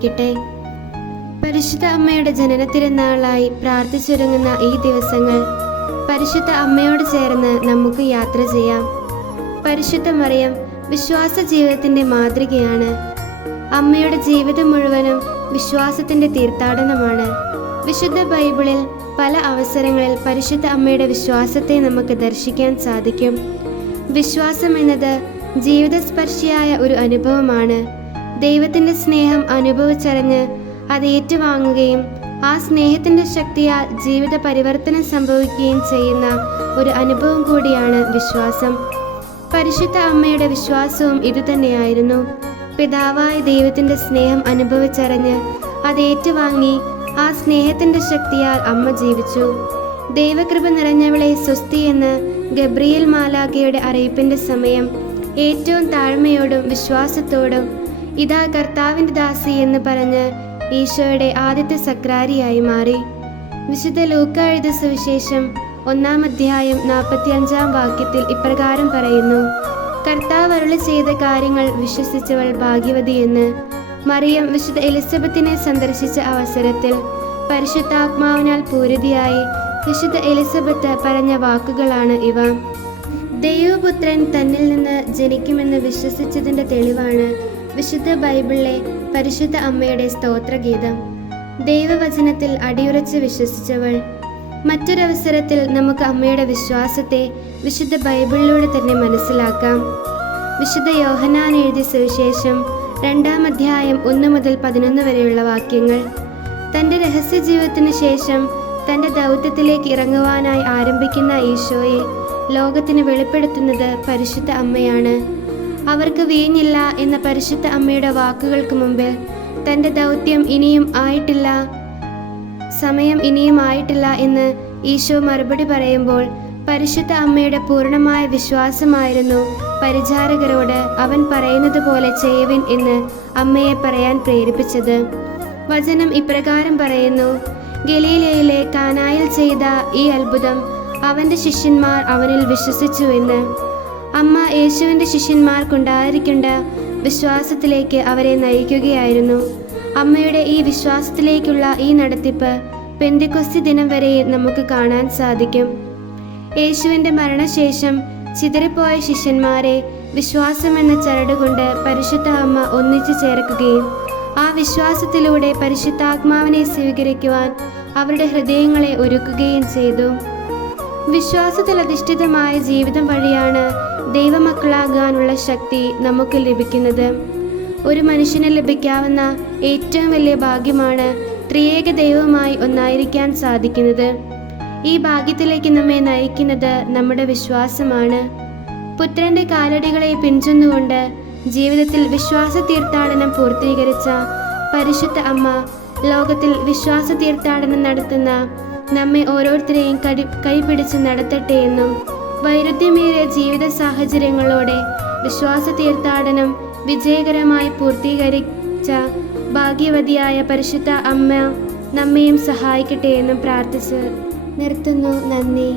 ആയിരിക്കട്ടെ. പരിശുദ്ധ അമ്മയുടെ ജനന തിരുനാളായി പ്രാർത്ഥിച്ചൊരുങ്ങുന്ന ഈ ദിവസങ്ങൾ പരിശുദ്ധ അമ്മയോട് ചേർന്ന് നമുക്ക് യാത്ര ചെയ്യാം. പരിശുദ്ധ മറിയം വിശ്വാസ ജീവിതത്തിന്റെ മാതൃകയാണ്. അമ്മയുടെ ജീവിതം മുഴുവനും വിശ്വാസത്തിന്റെ തീർത്ഥാടനമാണ്. വിശുദ്ധ ബൈബിളിൽ പല അവസരങ്ങളിൽ പരിശുദ്ധ അമ്മയുടെ വിശ്വാസത്തെ നമുക്ക് ദർശിക്കാൻ സാധിക്കും. വിശ്വാസം എന്നത് ജീവിതസ്പർശിയായ ഒരു അനുഭവമാണ്. ദൈവത്തിന്റെ സ്നേഹം അനുഭവിച്ചറിഞ്ഞ് അത് ഏറ്റുവാങ്ങുകയും ആ സ്നേഹത്തിന്റെ ശക്തിയാൽ ജീവിത പരിവർത്തനം സംഭവിക്കുകയും ചെയ്യുന്ന ഒരു അനുഭവം കൂടിയാണ് വിശ്വാസം. പരിശുദ്ധ അമ്മയുടെ വിശ്വാസവും ഇതുതന്നെയായിരുന്നു. പിതാവായ ദൈവത്തിന്റെ സ്നേഹം അനുഭവിച്ചറിഞ്ഞ് അത് ഏറ്റുവാങ്ങി ആ സ്നേഹത്തിന്റെ ശക്തിയാൽ അമ്മ ജീവിച്ചു. ദൈവകൃപ നിറഞ്ഞവളെ സ്വസ്തി എന്ന് ഗബ്രിയേൽ മാലാഖയുടെ അറിയിപ്പിന്റെ സമയം ഏറ്റവും താഴ്മയോടും വിശ്വാസത്തോടും ഇതാ കർത്താവിന്റെ ദാസി എന്ന് പറഞ്ഞ് ഈശോയുടെ ആദ്യത്തെ സക്രാരിയായി മാറി. വിശുദ്ധ ലൂക്കാ എഴുതിയ സുവിശേഷം 1-ാം അധ്യായം 45-ാം വാക്യത്തിൽ ഇപ്രകാരം പറയുന്നു: കർത്താവ് അരുളി ചെയ്ത കാര്യങ്ങൾ വിശ്വസിച്ചവൾ ഭാഗ്യവതി എന്ന്. മറിയം വിശുദ്ധ എലിസബത്തിനെ സന്ദർശിച്ച അവസരത്തിൽ പരിശുദ്ധാത്മാവിനാൽ പൂരിതയായി വിശുദ്ധ എലിസബത്ത് പറഞ്ഞ വാക്കുകളാണ് ഇവ. ദൈവപുത്രൻ തന്നിൽ നിന്ന് ജനിക്കുമെന്ന് വിശ്വസിച്ചതിന്റെ തെളിവാണ് വിശുദ്ധ ബൈബിളിലെ പരിശുദ്ധ അമ്മയുടെ സ്തോത്രഗീതം. ദൈവവചനത്തിൽ അടിയുറച്ച് വിശ്വസിച്ചവൾ. മറ്റൊരവസരത്തിൽ നമുക്ക് അമ്മയുടെ വിശ്വാസത്തെ വിശുദ്ധ ബൈബിളിലൂടെ തന്നെ മനസ്സിലാക്കാം. വിശുദ്ധ യോഹന്നാൻ എഴുതിയ സുവിശേഷം 2-ാം അധ്യായം 1 മുതൽ 11 വരെയുള്ള വാക്യങ്ങൾ. തൻ്റെ രഹസ്യ ജീവിതത്തിന് ശേഷം തൻ്റെ ദൗത്യത്തിലേക്ക് ഇറങ്ങുവാനായി ആരംഭിക്കുന്ന ഈശോയെ ലോകത്തിന് വെളിപ്പെടുത്തുന്നത് പരിശുദ്ധ അമ്മയാണ്. അവർക്ക് വീഞ്ഞില്ല എന്ന പരിശുദ്ധ അമ്മയുടെ വാക്കുകൾക്ക് മുമ്പിൽ തൻ്റെ ദൗത്യം സമയം ഇനിയും ആയിട്ടില്ല എന്ന് ഈശോ മറുപടി പറയുമ്പോൾ പരിശുദ്ധ അമ്മയുടെ പൂർണ്ണമായ വിശ്വാസമായിരുന്നു പരിചാരകരോട് അവൻ പറയുന്നത് പോലെ ചെയ്യുവിൻ എന്ന് അമ്മയെ പറയാൻ പ്രേരിപ്പിച്ചത്. വചനം ഇപ്രകാരം പറയുന്നു: ഗലീലയിലെ കാനായിൽ ചെയ്ത ഈ അത്ഭുതം അവൻ്റെ ശിഷ്യന്മാർ അവനിൽ വിശ്വസിച്ചുവെന്ന്. അമ്മ യേശുവിൻ്റെ ശിഷ്യന്മാർക്കുണ്ടായിരിക്കേണ്ട വിശ്വാസത്തിലേക്ക് അവരെ നയിക്കുകയായിരുന്നു. അമ്മയുടെ ഈ വിശ്വാസത്തിലേക്കുള്ള ഈ നടത്തിപ്പ് പെന്തിക്കൊസ്തി ദിനം വരെ നമുക്ക് കാണാൻ സാധിക്കും. യേശുവിൻ്റെ മരണശേഷം ചിതറിപ്പോയ ശിഷ്യന്മാരെ വിശ്വാസമെന്ന ചരടുകൊണ്ട് പരിശുദ്ധ അമ്മ ഒന്നിച്ചു ചേർക്കുകയും ആ വിശ്വാസത്തിലൂടെ പരിശുദ്ധാത്മാവിനെ സ്വീകരിക്കുവാൻ അവരുടെ ഹൃദയങ്ങളെ ഒരുക്കുകയും ചെയ്തു. വിശ്വാസത്തിൽ അധിഷ്ഠിതമായ ജീവിതം വഴിയാണ് ദൈവമക്കളാകാനുള്ള ശക്തി നമുക്ക് ലഭിക്കുന്നത്. ഒരു മനുഷ്യന് ലഭിക്കാവുന്ന ഏറ്റവും വലിയ ഭാഗ്യമാണ് ത്രിയേക ദൈവവുമായി ഒന്നായിരിക്കാൻ സാധിക്കുന്നത്. ഈ ഭാഗ്യത്തിലേക്ക് നമ്മെ നയിക്കുന്നത് നമ്മുടെ വിശ്വാസമാണ്. പുത്രന്റെ കാലടികളെ പിഞ്ചുന്നുകൊണ്ട് ജീവിതത്തിൽ വിശ്വാസ തീർത്ഥാടനം പൂർത്തീകരിച്ച പരിശുദ്ധ അമ്മ ലോകത്തിൽ വിശ്വാസ തീർത്ഥാടനം നടത്തുന്ന നമ്മെ ഓരോരുത്തരെയും കൈപിടിച്ച് നടത്തട്ടെ എന്നും വൈരുദ്ധ്യമേറിയ ജീവിത സാഹചര്യങ്ങളോടെ വിശ്വാസ തീർത്ഥാടനം വിജയകരമായി പൂർത്തീകരിച്ച ഭാഗ്യവതിയായ പരിശുദ്ധ അമ്മ നമ്മെയും സഹായിക്കട്ടെ എന്നും പ്രാർത്ഥിച്ച് നിർത്തുന്നു. നന്ദി.